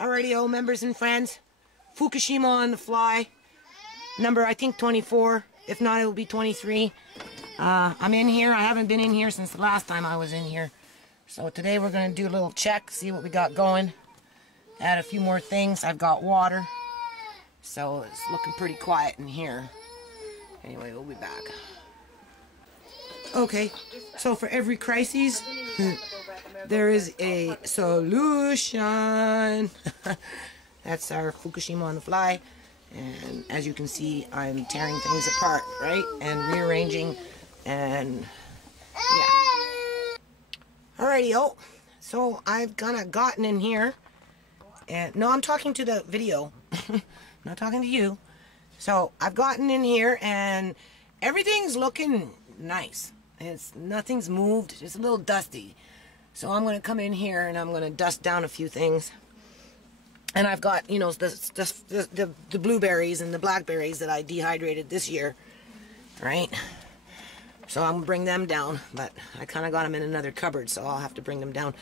Alrighty, members and friends. Fukushima on the fly. Number, I think, 24. If not, it will be 23. I'm in here. I haven't been in here since the last time I was in here. So today we're going to do a little check, see what we got going. Add a few more things. I've got water. So it's looking pretty quiet in here. Anyway, we'll be back. Okay, so for every crisis, there is a solution. That's our Fukushima on the fly. And as you can see, I'm tearing things apart, right? And rearranging, and yeah. Alrighty, so I've kind of gotten in here. And no, I'm talking to the video. I'm not talking to you. So I've gotten in here and everything's looking nice. Nothing's moved. It's a little dusty. So I'm going to come in here and I'm going to dust down a few things. And I've got, you know, the blueberries and the blackberries that I dehydrated this year, right? So I'm going to bring them down, but I kind of got them in another cupboard, so I'll have to bring them down.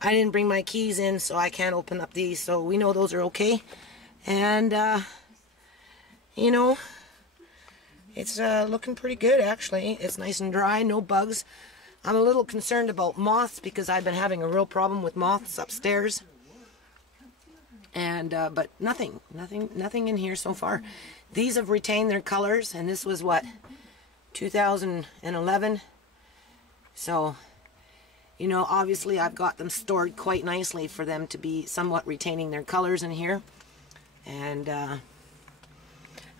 I didn't bring my keys in, so I can't open up these, so we know those are okay. And, you know, it's looking pretty good, actually. It's nice and dry, no bugs. I'm a little concerned about moths because I've been having a real problem with moths upstairs. And but nothing in here so far. These have retained their colors, and this was what, 2011. So, you know, obviously I've got them stored quite nicely for them to be somewhat retaining their colors in here. And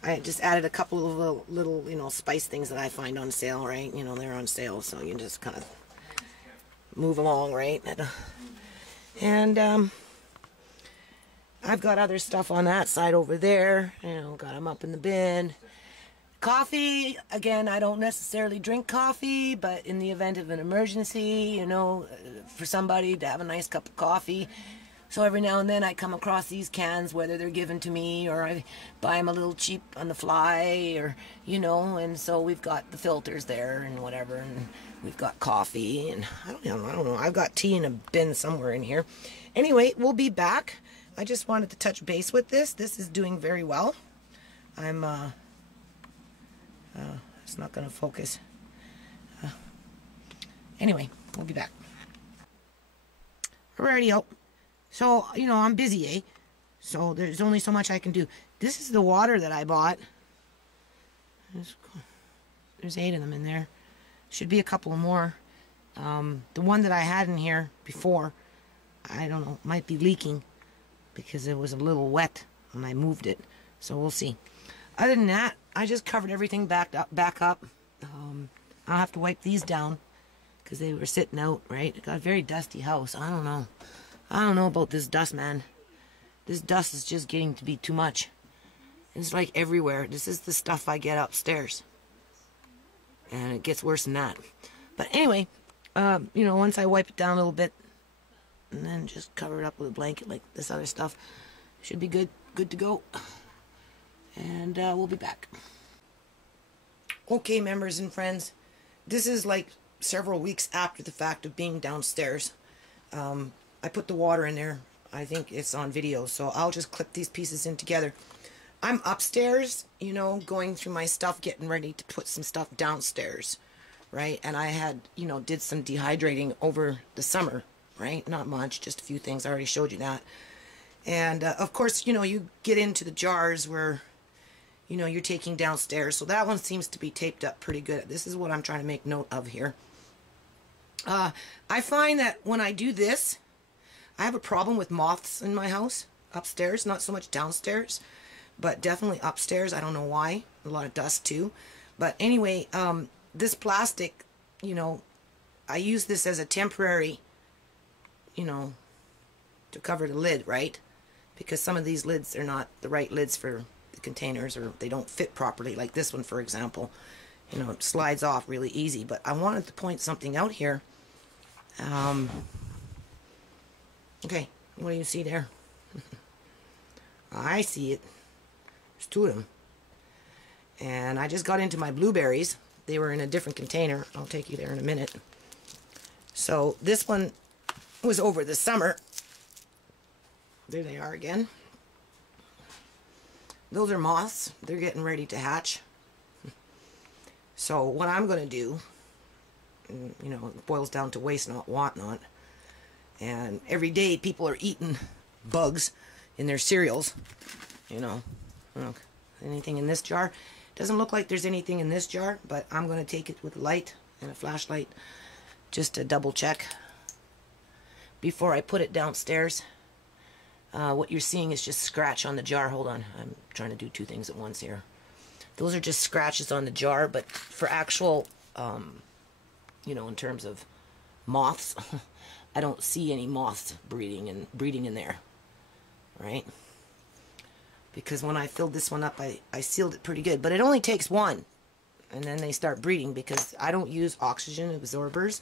I just added a couple of little, you know, spice things that I find on sale, right? You know, they're on sale, so you can just kind of move along, right? And I've got other stuff on that side over there. You know, got them up in the bin. Coffee, again, I don't necessarily drink coffee, but in the event of an emergency, you know, for somebody to have a nice cup of coffee. So every now and then I come across these cans, whether they're given to me or I buy them a little cheap on the fly, or, you know, and so we've got the filters there and whatever, and we've got coffee, and I don't know, I've got tea in a bin somewhere in here. Anyway, we'll be back. I just wanted to touch base with this. This is doing very well. I'm, it's not going to focus. Anyway, we'll be back. Alrighty, so, you know, I'm busy, eh? So there's only so much I can do. This is the water that I bought. There's 8 of them in there. Should be a couple more. The one that I had in here before, I don't know, might be leaking because it was a little wet when I moved it. So we'll see. Other than that, I just covered everything back up. I'll have to wipe these down because they were sitting out, right? It got a very dusty house. I don't know. I don't know about this dust, man. This dust is just getting to be too much. It's like everywhere. This is the stuff I get upstairs. And it gets worse than that. But anyway, you know, once I wipe it down a little bit, and then just cover it up with a blanket like this other stuff, should be good to go. And we'll be back. Okay, members and friends, this is like several weeks after the fact of being downstairs. I put the water in there. I think it's on video, so I'll just clip these pieces in together. I'm upstairs, you know, going through my stuff, getting ready to put some stuff downstairs, right? And I had, you know, did some dehydrating over the summer, right? Not much, just a few things. I already showed you that. And, of course, you know, you get into the jars where, you know, you're taking downstairs. So that one seems to be taped up pretty good. This is what I'm trying to make note of here. I find that when I do this, I have a problem with moths in my house upstairs, not so much downstairs, but definitely upstairs. I don't know why. A lot of dust too. But anyway, this plastic, you know, I use this as a temporary, you know, to cover the lid, right? Because some of these lids are not the right lids for the containers, or they don't fit properly, like this one, for example. You know, it slides off really easy. But I wanted to point something out here. Okay, what do you see there? I see it. There's 2 of them. And I just got into my blueberries. They were in a different container. I'll take you there in a minute. So this one was over the summer. There they are again. Those are moths. They're getting ready to hatch. So what I'm going to do, you know, it boils down to waste not, want not. And every day people are eating bugs in their cereals. You know, look, anything in this jar? Doesn't look like there's anything in this jar, but I'm going to take it with a light and a flashlight just to double check before I put it downstairs. What you're seeing is just scratch on the jar. Hold on, I'm trying to do two things at once here. Those are just scratches on the jar, but for actual, you know, in terms of moths, I don't see any moths breeding in there, right? Because when I filled this one up, I sealed it pretty good, but it only takes one, and then they start breeding because I don't use oxygen absorbers.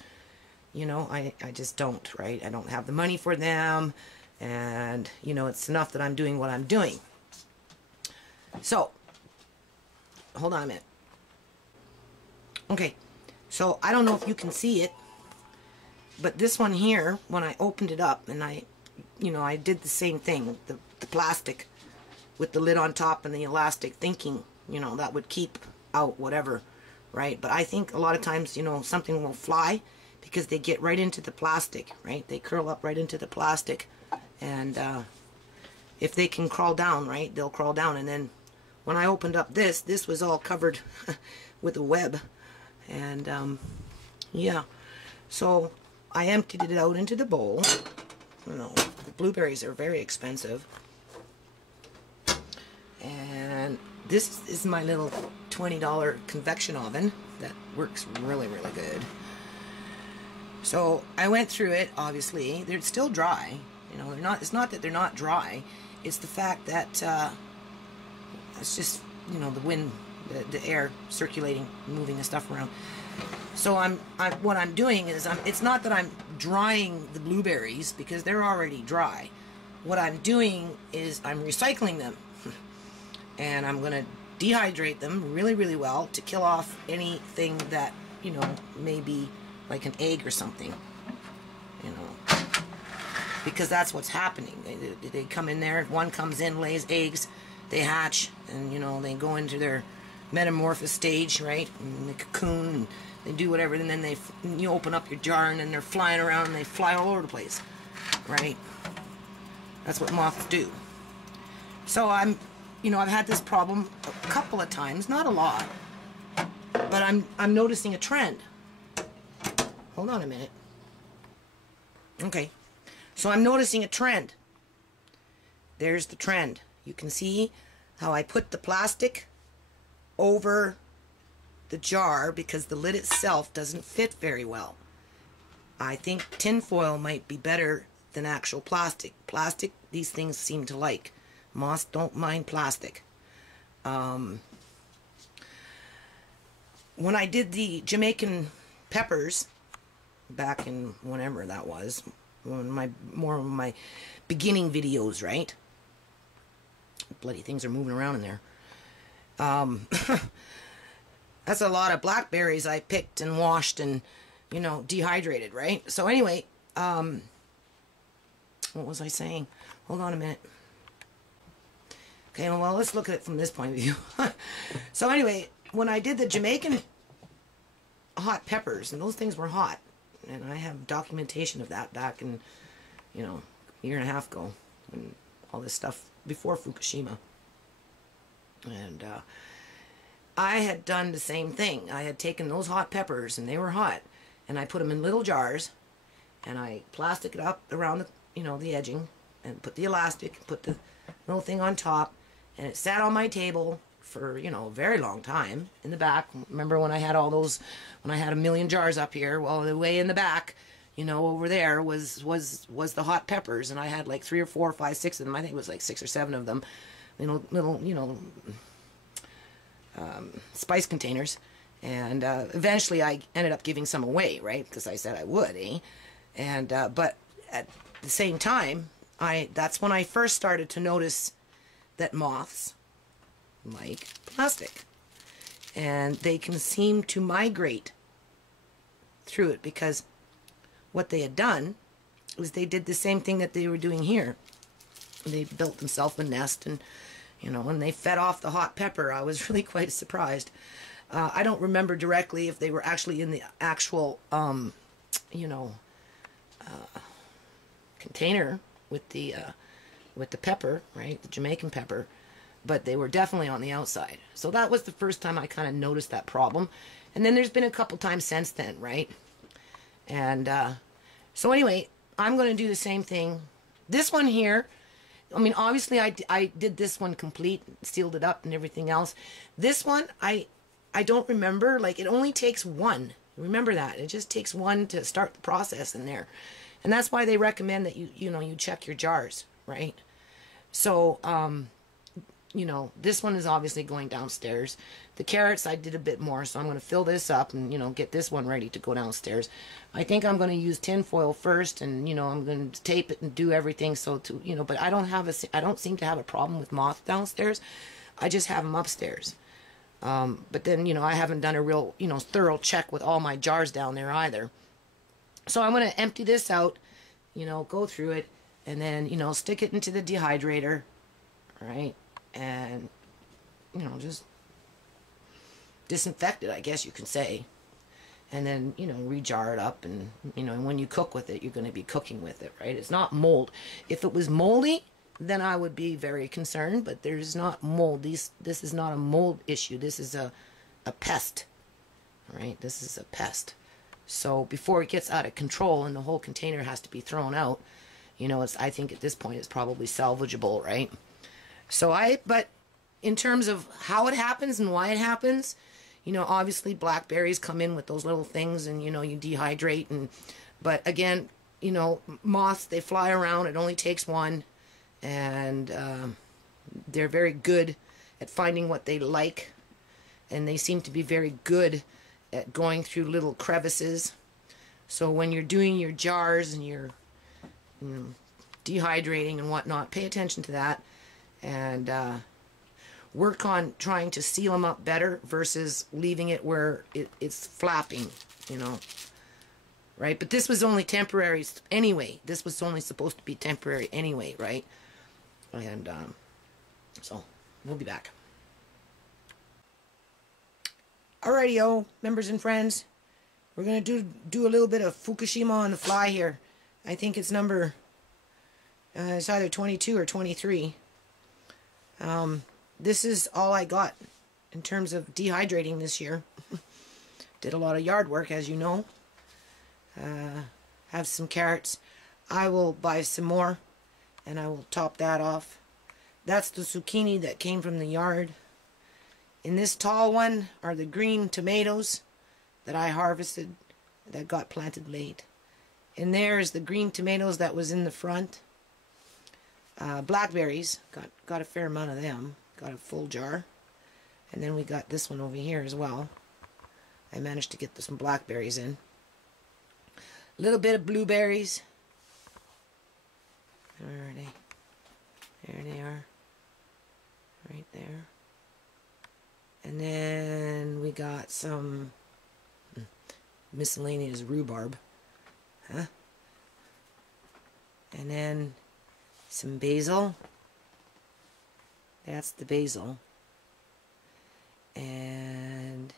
You know, I just don't, right? I don't have the money for them, and, you know, it's enough that I'm doing what I'm doing. So, hold on a minute. Okay, so I don't know if you can see it, but this one here, when I opened it up, and I did the same thing, the plastic with the lid on top and the elastic, thinking, you know, that would keep out whatever, right? But I think a lot of times, you know, something will fly because they get right into the plastic, right? They curl up right into the plastic, and if they can crawl down, right, they'll crawl down. And then when I opened up this was all covered with a web, and yeah, so I emptied it out into the bowl. You know, the blueberries are very expensive, and this is my little $20 convection oven that works really, really good. So I went through it. Obviously, they're still dry. You know, they're not. It's not that they're not dry. It's the fact that it's just, you know, the wind, the air circulating, moving the stuff around. So what I'm doing is it's not that I'm drying the blueberries because they're already dry. What I'm doing is I'm recycling them, and I'm going to dehydrate them really, really well to kill off anything that, you know, maybe like an egg or something, you know, because that's what's happening. They come in there, one comes in, lays eggs, they hatch, and, you know, they go into their metamorphosis stage, right, and the cocoon, and they do whatever, and then you open up your jar, and then they're flying around, and they fly all over the place, right? That's what moths do. So you know, I've had this problem a couple of times, not a lot, but I'm noticing a trend. Hold on a minute. Okay, so I'm noticing a trend. There's the trend. You can see how I put the plastic over the jar because the lid itself doesn't fit very well. I think tin foil might be better than actual plastic. Plastic, these things seem to like. Moths don't mind plastic. When I did the Jamaican peppers back in whenever that was, more of my beginning videos, right? Bloody things are moving around in there. That's a lot of blackberries I picked and washed and, you know, dehydrated, right? So anyway, what was I saying? Hold on a minute. Okay, well, let's look at it from this point of view. So anyway, when I did the Jamaican hot peppers, and those things were hot, and I have documentation of that back in, you know, a year and a half ago, when all this stuff, before Fukushima. And I had done the same thing. I had taken those hot peppers, and they were hot, and I put them in little jars, and I plastic it up around the, you know, the edging, and put the elastic, put the little thing on top, and it sat on my table for, you know, a very long time in the back. Remember when I had all those, when I had a million jars up here? Well, the way in the back, you know, over there was the hot peppers, and I had like 3 or 4 or 5, 6 of them. I think it was like 6 or 7 of them, little you know, spice containers. And eventually I ended up giving some away, right? Because I said I would, eh? And but at the same time, that's when I first started to notice that moths like plastic, and they can seem to migrate through it, because what they had done was they did the same thing that they were doing here. they built themselves a nest, and you know, and they fed off the hot pepper. I was really quite surprised. I don't remember directly if they were actually in the actual, you know, container with the pepper, right, the Jamaican pepper, but they were definitely on the outside. So that was the first time I kind of noticed that problem, and then there's been a couple times since then, right? And so anyway, I'm going to do the same thing. This one here, I mean, obviously I did this one complete, sealed it up and everything else. This one, I don't remember. Like, it only takes one. Remember that. It just takes one to start the process in there. And that's why they recommend that you know, you check your jars, right? So, you know, this one is obviously going downstairs. The carrots, I did a bit more, so I'm going to fill this up and, you know, get this one ready to go downstairs. I think I'm going to use tin foil first, and, you know, I'm going to tape it and do everything so to, you know, but I don't seem to have a problem with moth downstairs. I just have them upstairs. But then, you know, I haven't done a real, you know, thorough check with all my jars down there either. So I'm going to empty this out, you know, go through it, and then, you know, stick it into the dehydrator, right? And, you know, just disinfect it, I guess you can say. And then, you know, re-jar it up, and, you know, when you cook with it, you're going to be cooking with it, right? It's not mold. If it was moldy, then I would be very concerned, but there's not mold. This is not a mold issue. This is a pest, right? This is a pest. So before it gets out of control and the whole container has to be thrown out, you know, I think at this point it's probably salvageable, right? So but in terms of how it happens and why it happens, you know, obviously blackberries come in with those little things, and, you know, you dehydrate, but again, you know, moths, they fly around. It only takes one, and they're very good at finding what they like, and they seem to be very good at going through little crevices. So when you're doing your jars and you're, you know, dehydrating and whatnot, pay attention to that, and work on trying to seal them up better versus leaving it where it's flapping, you know, right? But this was only temporary anyway. This was only supposed to be temporary anyway, right? And so we'll be back. Alrighty-o, members and friends, we're going to do a little bit of Fukushima on the fly here. I think it's number, it's either 22 or 23. This is all I got in terms of dehydrating this year. Did a lot of yard work, as you know. Have some carrots. I will buy some more, and I will top that off. That's the zucchini that came from the yard. In this tall one are the green tomatoes that I harvested that got planted late. And there is the green tomatoes that was in the front. Blackberries, got a fair amount of them. Got a full jar. And then we got this one over here as well. I managed to get some blackberries in. A little bit of blueberries. Where are they? There they are. Right there. And then we got some miscellaneous rhubarb. Huh? And then some basil. That's the basil. And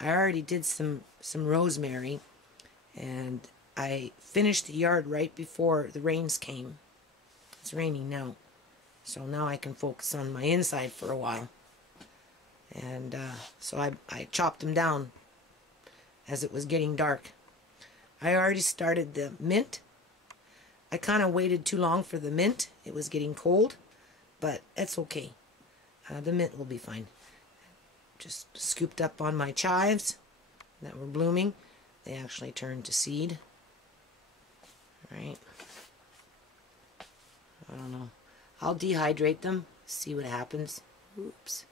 I already did some rosemary, and I finished the yard right before the rains came. It's raining now, so now I can focus on my inside for a while. And so I chopped them down as it was getting dark. I already started the mint. I kind of waited too long for the mint. It was getting cold, but that's okay. The mint will be fine. Just scooped up on my chives that were blooming. They actually turned to seed. Right? I don't know. I'll dehydrate them, see what happens. Oops.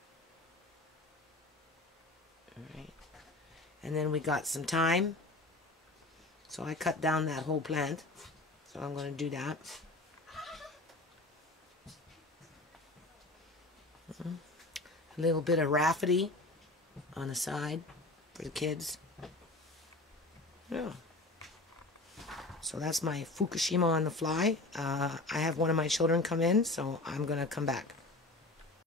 Alright. And then we got some thyme. So I cut down that whole plant. So I'm going to do that. A little bit of rafferty on the side for the kids. Yeah. So that's my Fukushima on the fly. I have one of my children come in, so I'm going to come back.